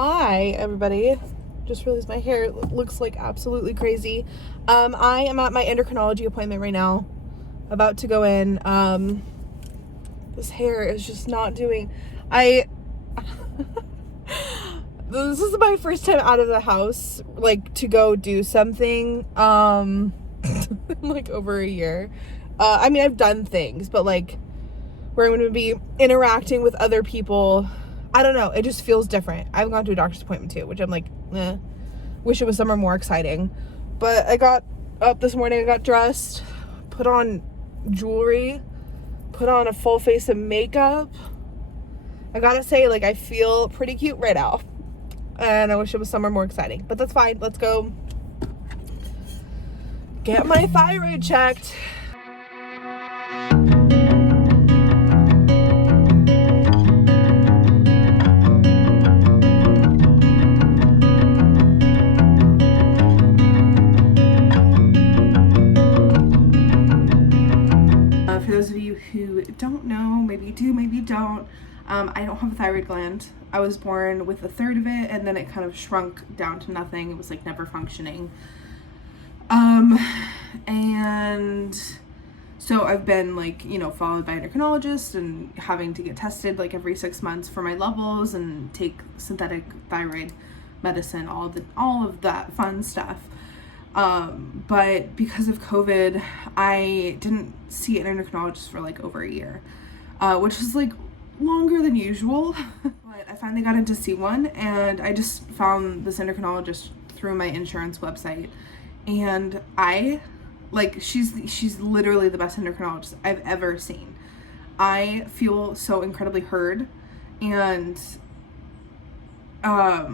Hi, everybody. Just realized my hair looks like absolutely crazy. I am at my endocrinology appointment right now. About to go in. This hair is just not doing... This is my first time out of the house, like, to go do something, like, over a year. I mean, I've done things, but, like, where I'm going to be interacting with other people... I don't know. It just feels different. I've gone to a doctor's appointment too, which I'm like, wish it was somewhere more exciting. But I got up this morning, I got dressed, put on jewelry, put on a full face of makeup. I gotta say, like, I feel pretty cute right now. And I wish it was somewhere more exciting. But that's fine. Let's go get my thyroid checked. For those of you who don't know, maybe you do, maybe you don't, I don't have a thyroid gland. I was born with a third of it, and then it kind of shrunk down to nothing. It was like never functioning. And so I've been like, followed by an endocrinologist and having to get tested like every 6 months for my levels and take synthetic thyroid medicine, all of that fun stuff. But because of COVID, I didn't see an endocrinologist for like over a year, which was like longer than usual. But I finally got in to see one, and I just found this endocrinologist through my insurance website, and she's literally the best endocrinologist I've ever seen. I feel so incredibly heard, and I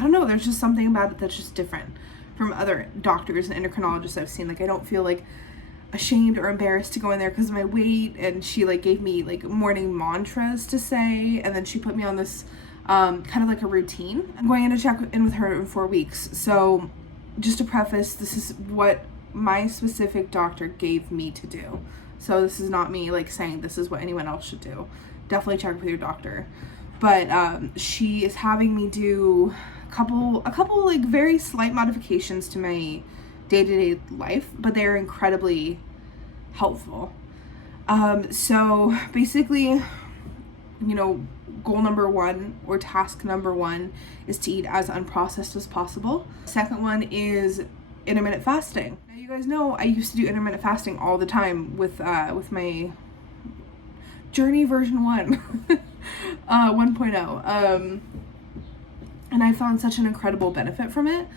don't know, there's just something about it that's just different from other doctors and endocrinologists I've seen. Like, I don't feel like ashamed or embarrassed to go in there because of my weight, and she like gave me like morning mantras to say, and then she put me on this kind of like a routine. I'm going in to check in with her in 4 weeks. So just to preface, this is what my specific doctor gave me to do. So this is not me like saying this is what anyone else should do. Definitely check with your doctor. But she is having me do a couple like very slight modifications to my day-to-day life, but they're incredibly helpful. So basically, goal number one or task number one is to eat as unprocessed as possible. Second one is intermittent fasting. Now, you guys know I used to do intermittent fasting all the time with my Journey version 1. 1.0. And I found such an incredible benefit from it,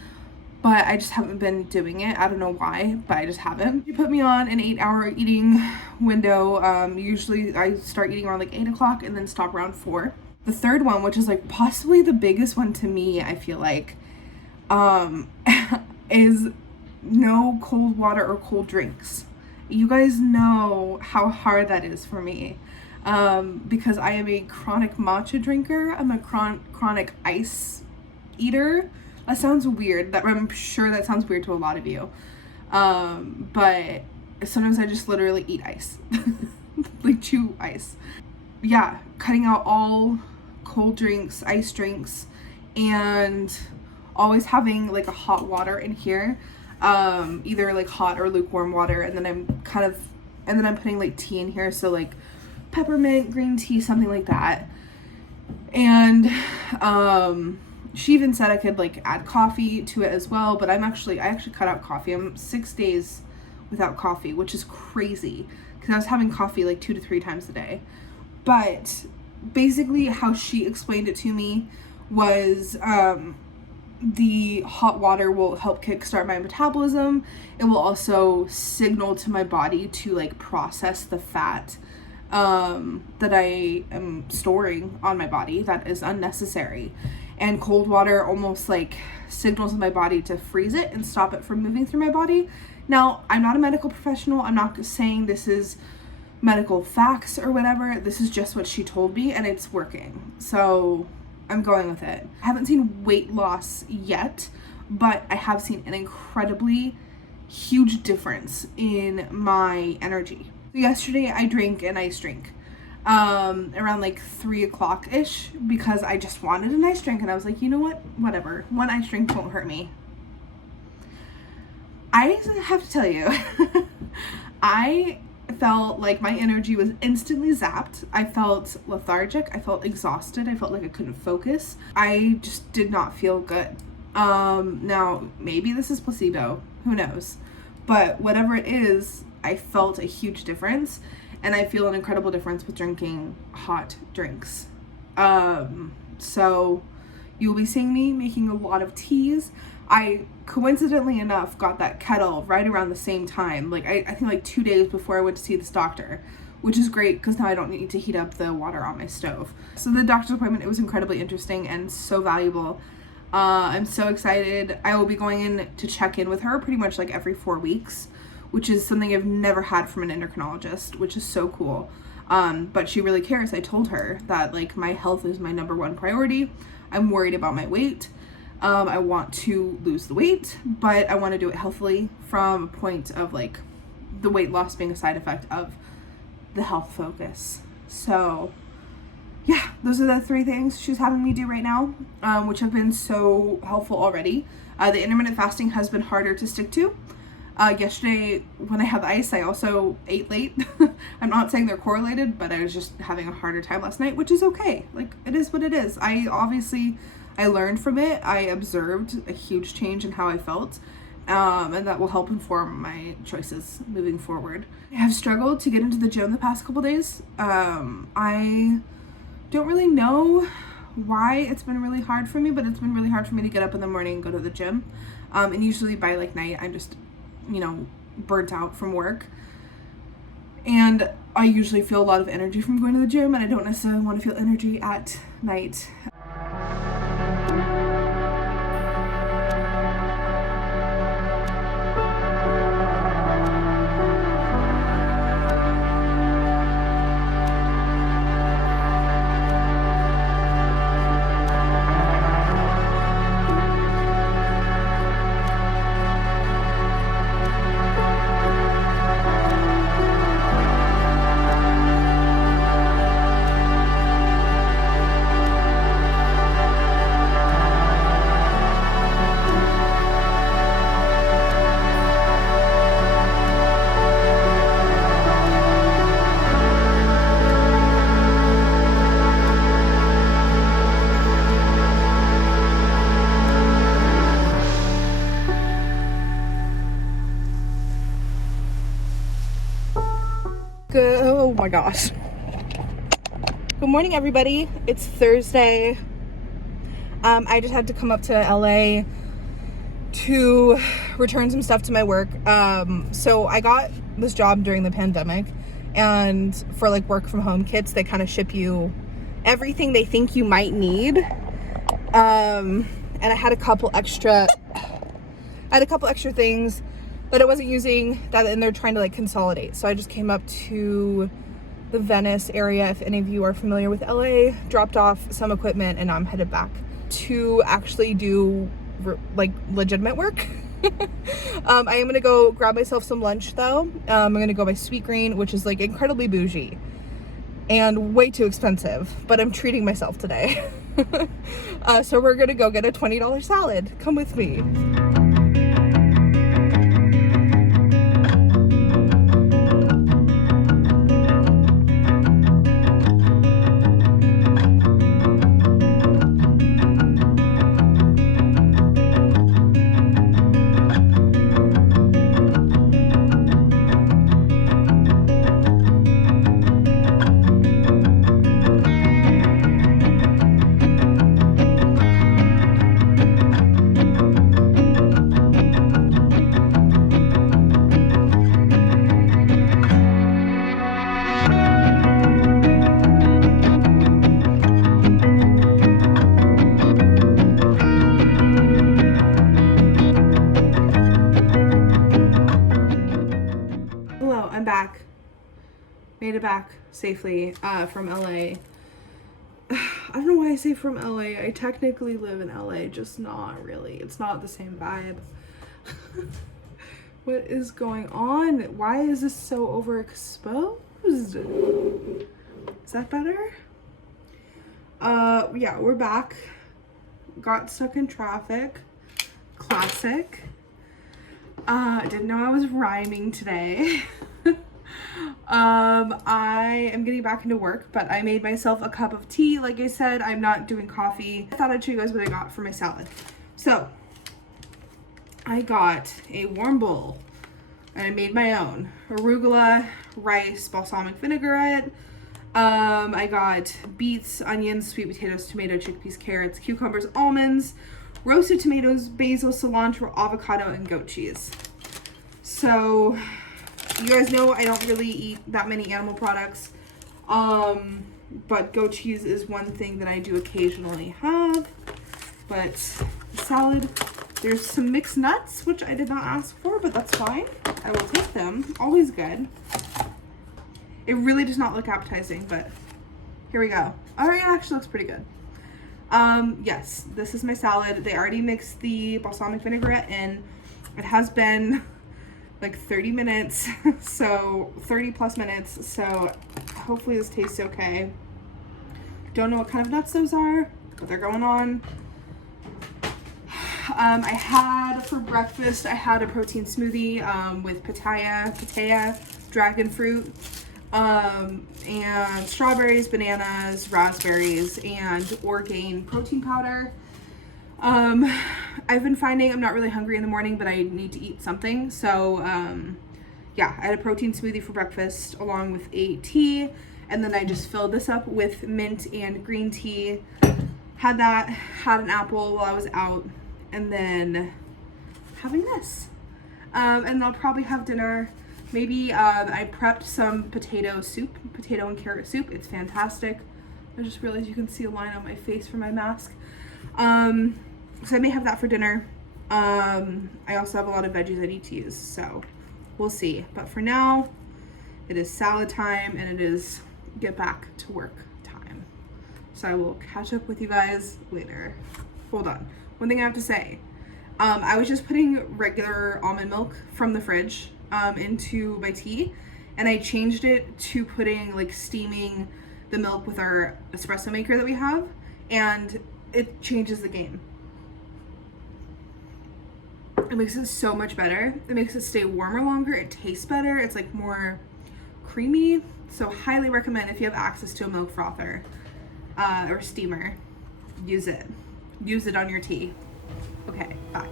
but I just haven't been doing it. I don't know why, but I just haven't. You put me on an 8-hour eating window. Usually I start eating around like 8 o'clock and then stop around 4. The third one, which is like possibly the biggest one to me, I feel like, is no cold water or cold drinks. You guys know how hard that is for me. Because I am a chronic matcha drinker. I'm a chronic ice eater. That sounds weird. I'm sure that sounds weird to a lot of you. But sometimes I just literally eat ice. Like chew ice. Yeah, cutting out all cold drinks, ice drinks, and always having like a hot water in here. Either like hot or lukewarm water, and then I'm putting like tea in here, so like peppermint, green tea, something like that. And she even said I could like add coffee to it as well, but I actually cut out coffee. I'm 6 days without coffee, which is crazy because I was having coffee like 2 to 3 times a day. But basically how she explained it to me was the hot water will help kickstart my metabolism. It will also signal to my body to like process the fat that I am storing on my body that is unnecessary. And cold water almost like signals my body to freeze it and stop it from moving through my body. Now, I'm not a medical professional. I'm not saying this is medical facts or whatever. This is just what she told me, and it's working. So I'm going with it. I haven't seen weight loss yet, but I have seen an incredibly huge difference in my energy. So yesterday I drank an ice drink. around like 3 o'clock ish, because I just wanted an ice drink, and I was like, you know what, whatever, one ice drink won't hurt me. I have to tell you, I felt like my energy was instantly zapped. I felt lethargic. I felt exhausted. I felt like I couldn't focus. I just did not feel good. Now, maybe this is placebo. Who knows? But whatever it is, I felt a huge difference. And I feel an incredible difference with drinking hot drinks. So you'll be seeing me making a lot of teas. I, coincidentally enough, got that kettle right around the same time. Like, I think like 2 days before I went to see this doctor, which is great because now I don't need to heat up the water on my stove. So the doctor's appointment, it was incredibly interesting and so valuable. I'm so excited. I will be going in to check in with her pretty much like every 4 weeks, which is something I've never had from an endocrinologist, which is so cool. But she really cares. I told her that like my health is my number one priority. I'm worried about my weight. I want to lose the weight, but I want to do it healthily from a point of like the weight loss being a side effect of the health focus. So yeah, those are the 3 things she's having me do right now, which have been so helpful already. The intermittent fasting has been harder to stick to. Yesterday when I had the ice, I also ate late. I'm not saying they're correlated, but I was just having a harder time last night, which is okay. Like, it is what it is. I learned from it. I observed a huge change in how I felt, and that will help inform my choices moving forward. I have struggled to get into the gym the past couple days. I don't really know why it's been really hard for me, but it's been really hard for me to get up in the morning and go to the gym. And usually by like night, I'm just, burnt out from work. And I usually feel a lot of energy from going to the gym, and I don't necessarily want to feel energy at night. Oh my gosh. Good morning, everybody. It's Thursday. I just had to come up to LA to return some stuff to my work. So I got this job during the pandemic, and for like work from home kits, they kind of ship you everything they think you might need. And I had a couple extra things that I wasn't using, and they're trying to like consolidate. So I just came up to the Venice area, if any of you are familiar with LA, dropped off some equipment, and I'm headed back to actually do like legitimate work. I am gonna go grab myself some lunch though. I'm gonna go by Sweetgreen, which is like incredibly bougie and way too expensive, but I'm treating myself today. So we're gonna go get a $20 salad. Come with me. Made it back safely from LA. I don't know why I say from LA. I technically live in LA, just not really. It's not the same vibe. What is going on? Why is this so overexposed? Is that better? Yeah, we're back. Got stuck in traffic. Classic. Didn't know I was rhyming today. I am getting back into work, but I made myself a cup of tea. Like I said, I'm not doing coffee. I thought I'd show you guys what I got for my salad. So, I got a warm bowl, and I made my own. Arugula, rice, balsamic vinaigrette. I got beets, onions, sweet potatoes, tomato, chickpeas, carrots, cucumbers, almonds, roasted tomatoes, basil, cilantro, avocado, and goat cheese. So, you guys know I don't really eat that many animal products, but goat cheese is one thing that I do occasionally have. But salad, there's some mixed nuts, which I did not ask for, but that's fine. I will take them. Always good. It really does not look appetizing, but here we go. All right, it actually looks pretty good. Yes, this is my salad. They already mixed the balsamic vinaigrette in. It has been like 30 minutes, so 30 plus minutes, so hopefully this tastes okay. Don't know what kind of nuts those are, but they're going on. I had for breakfast, I had a protein smoothie with pitaya, dragon fruit, and strawberries, bananas, raspberries, and Orgain protein powder. I've been finding I'm not really hungry in the morning, but I need to eat something. So, yeah, I had a protein smoothie for breakfast along with a tea. And then I just filled this up with mint and green tea. Had that, had an apple while I was out. And then having this. And I'll probably have dinner. Maybe, I prepped some potato and carrot soup. It's fantastic. I just realized you can see a line on my face from my mask. So I may have that for dinner. I also have a lot of veggies I need to use, so we'll see. But for now, it is salad time and it is get back to work time. So I will catch up with you guys later. Hold on. One thing I have to say. I was just putting regular almond milk from the fridge into my tea, and I changed it to putting like steaming the milk with our espresso maker that we have, and it changes the game. It makes it so much better. It makes it stay warmer longer. It tastes better. It's like more creamy. So highly recommend if you have access to a milk frother or steamer, use it. Use it on your tea. Okay, bye.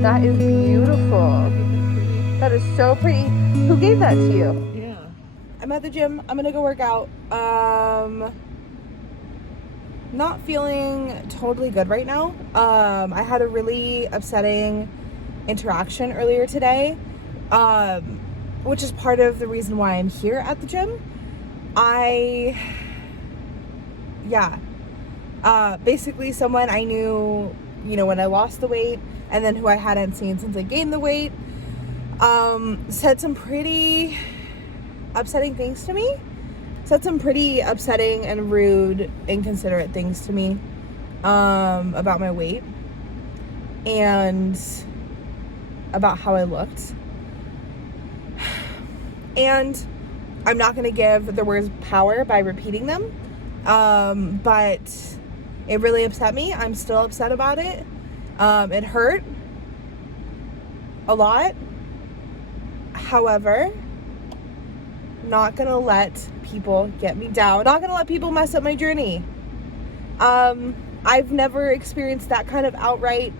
That is beautiful. That is so pretty. Who gave that to you? Yeah. I'm at the gym. I'm gonna go work out. Not feeling totally good right now. I had a really upsetting interaction earlier today, which is part of the reason why I'm here at the gym. Basically someone I knew, when I lost the weight, and then who I hadn't seen since I gained the weight, said some pretty upsetting things to me. Said some pretty upsetting and rude, inconsiderate things to me about my weight and about how I looked. And I'm not going to give the words power by repeating them, but it really upset me. I'm still upset about it. It hurt a lot. However, not gonna let people get me down. Not gonna let people mess up my journey. I've never experienced that kind of outright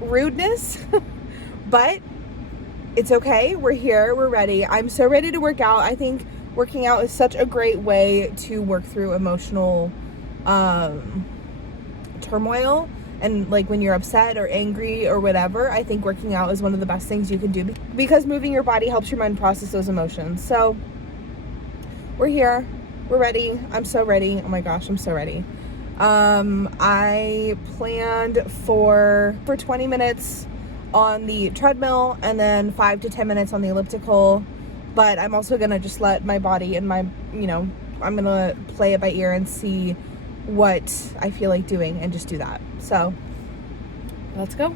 rudeness, but it's okay. We're here. We're ready. I'm so ready to work out. I think working out is such a great way to work through emotional turmoil, and like when you're upset or angry or whatever. I think working out is one of the best things you can do because moving your body helps your mind process those emotions. So we're here. we're ready. I'm so ready. Oh my gosh, I'm so ready. I planned for 20 minutes on the treadmill and then 5 to 10 minutes on the elliptical, but I'm also gonna just let my body and my, I'm gonna play it by ear and see what I feel like doing and just do that. So let's go.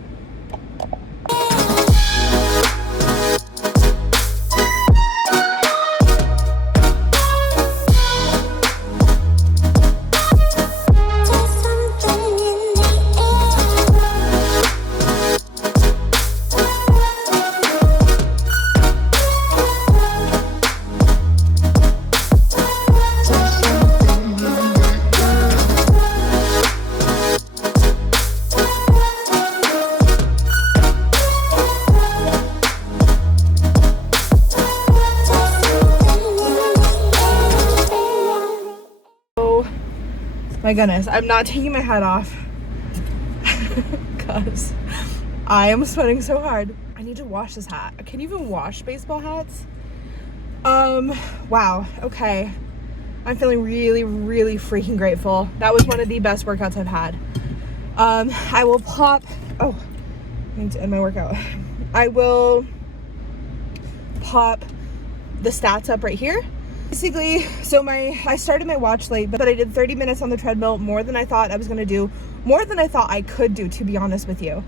My goodness, I'm not taking my hat off because I am sweating so hard. I need to wash this hat. Can you even wash baseball hats? Wow, okay. I'm feeling really, really freaking grateful. That was one of the best workouts I've had. I will pop, I need to end my workout. I will pop the stats up right here. Basically, so I started my watch late, but I did 30 minutes on the treadmill, more than I thought I was gonna do, more than I thought I could do, to be honest with you.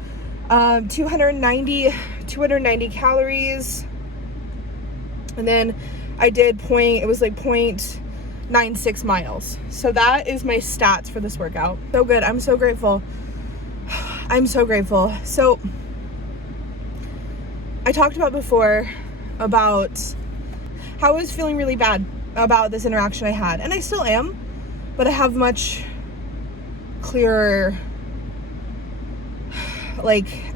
290 calories, and then I did it was like 0.96 miles. So that is my stats for this workout. So good. I'm so grateful. I'm so grateful. So I talked about before about how I was feeling really bad about this interaction I had, and I still am, but I have much clearer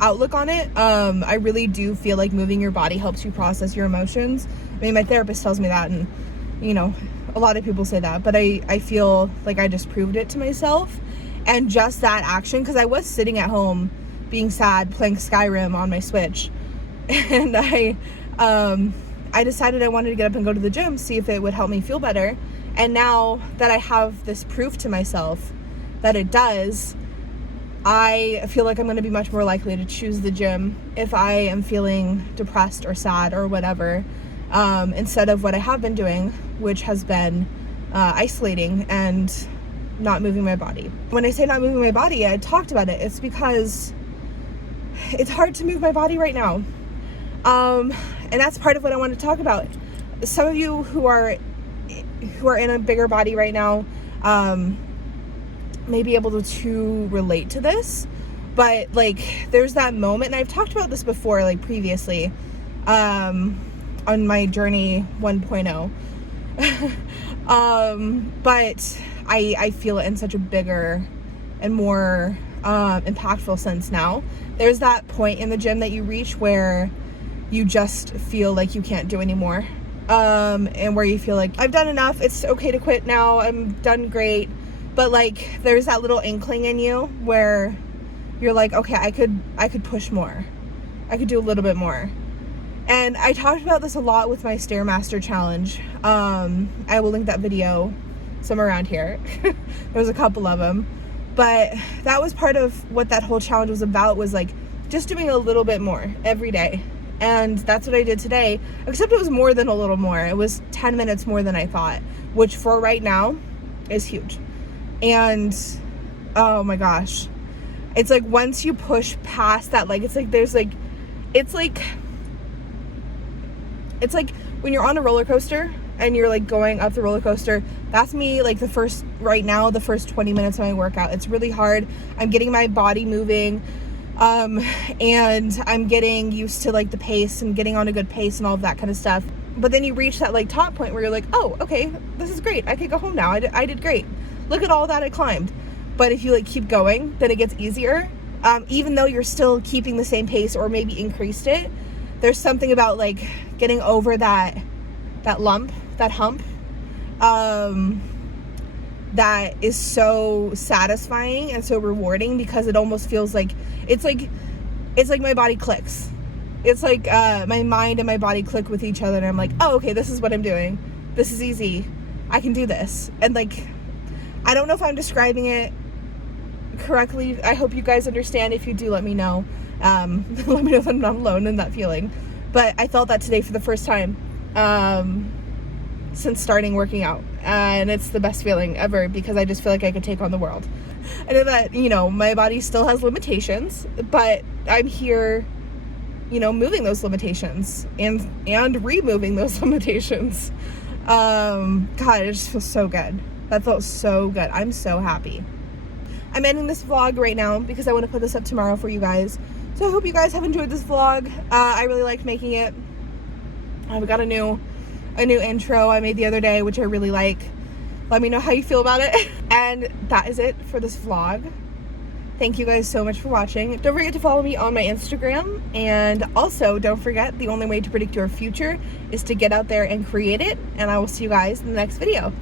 outlook on it. I really do feel like moving your body helps you process your emotions. I mean, my therapist tells me that, and a lot of people say that, but I feel like I just proved it to myself. And just that action, because I was sitting at home being sad playing Skyrim on my Switch, and I decided I wanted to get up and go to the gym, see if it would help me feel better. And now that I have this proof to myself that it does, I feel like I'm going to be much more likely to choose the gym if I am feeling depressed or sad or whatever, instead of what I have been doing, which has been isolating and not moving my body. When I say not moving my body, I talked about it. It's because it's hard to move my body right now. And that's part of what I want to talk about. Some of you who are in a bigger body right now may be able to relate to this, but there's that moment, and I've talked about this before, previously, on my journey 1.0. But I feel it in such a bigger and more impactful sense now. There's that point in the gym that you reach where you just feel like you can't do anymore, and where you feel like I've done enough, it's okay to quit now, I'm done great. But there's that little inkling in you where you're like, okay, I could push more, I could do a little bit more. And I talked about this a lot with my Stairmaster challenge. I will link that video somewhere around here. There's a couple of them, but that was part of what that whole challenge was about, was just doing a little bit more every day. And that's what I did today, except it was more than a little more. It was 10 minutes more than I thought, which for right now is huge. And oh my gosh, it's once you push past that, it's like when you're on a roller coaster and you're going up the roller coaster. That's me, the first 20 minutes of my workout. It's really hard. I'm getting my body moving, and I'm getting used to the pace and getting on a good pace and all of that kind of stuff. But then you reach that top point where you're like, oh, okay, this is great, I could go home now, I did great, look at all that I climbed. But if you keep going, then it gets easier, even though you're still keeping the same pace or maybe increased it. There's something about getting over that hump, that is so satisfying and so rewarding, because it almost feels it's like my body clicks. It's my mind and my body click with each other, and I'm like, oh, okay, this is what I'm doing, this is easy, I can do this. And like, I don't know if I'm describing it correctly. I hope you guys understand. If you do, let me know. Let me know if I'm not alone in that feeling. But I felt that today for the first time since starting working out, and it's the best feeling ever because I just feel like I could take on the world. I know that, you know, my body still has limitations, but I'm here, you know, moving those limitations and removing those limitations. God, it just feels so good. That felt so good. I'm so happy. I'm ending this vlog right now because I want to put this up tomorrow for you guys. So I hope you guys have enjoyed this vlog. I really liked making it. I've got a new intro I made the other day, which I really like. Let me know how you feel about it. And that is it for this vlog. Thank you guys so much for watching. Don't forget to follow me on my Instagram. And also, don't forget, the only way to predict your future is to get out there and create it. And I will see you guys in the next video.